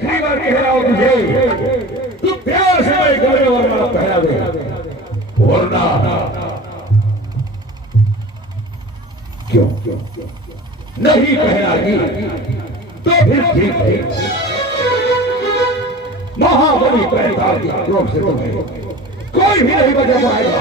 आखिरी बार कह रहा हूं तुझे, तू प्यार से मैं गले वरना पहना दे, वरना क्यों नहीं पहनागी तो फिर ठीक है। महाबली पैताल की क्रोध से तुम्हें कोई भी नहीं बचा पाएगा।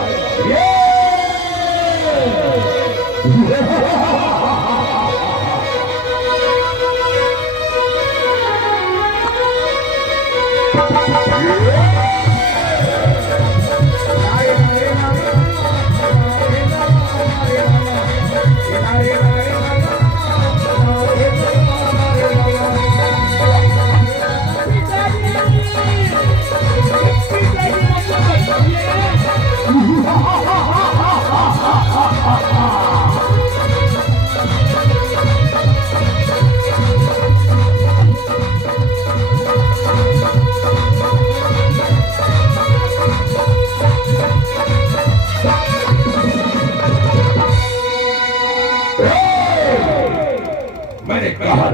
मैंने कहा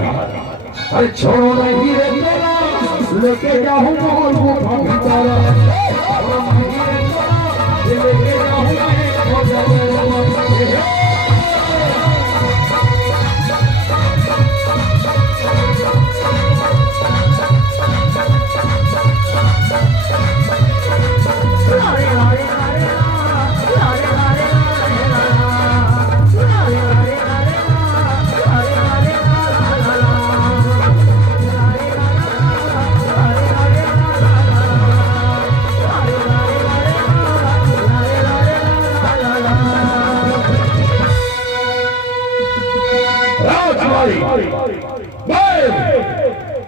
अरे छोड़ो नहीं रे तेरा, लेके जाऊं मोहल को भीतर, लेके जाऊं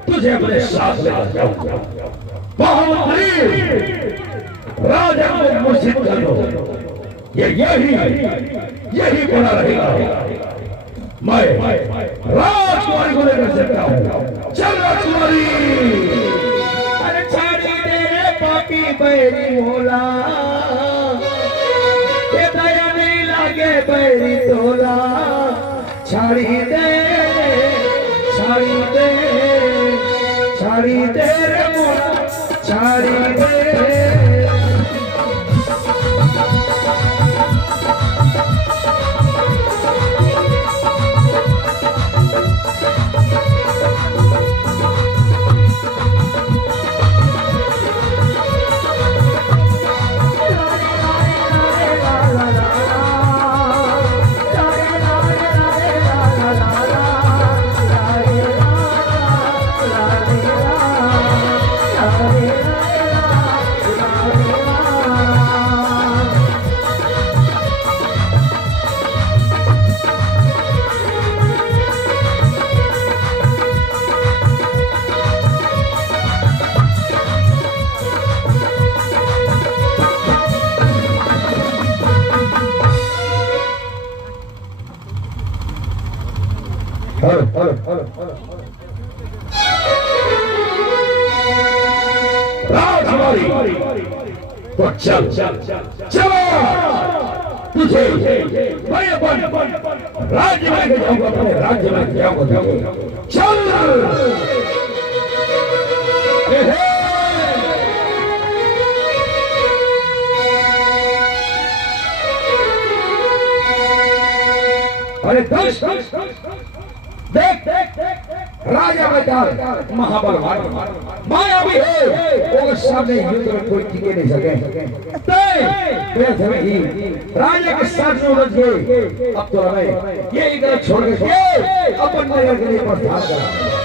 तुझे अपने साथ ले जाऊंगा। बहुत करीब राजा को मुर्शिद कर दो, यही बना रहेगा। मैं राजकुमारी को लेकर चलता हूँ। चल राजकुमारी। अरे छाड़ी तेरे पापी बैरी भोला, ये दया नहीं लागे बैरी तोला। छाड़ी दे रे मोला, छाड़ी दे। तो चल चलो, तुझे मैं अपन राज्य में ले जाऊंगा, अपने राज्य में ले जाऊंगा। चल अरे देख राजा मैदान महाबलवान माया भी है, और सामने युद्ध में कोई टिके नहीं सके। राजा के साथ उलझ गए। अब तो हमें ये इधर छोड़ के अपन नगर के लिए प्रस्थान करा।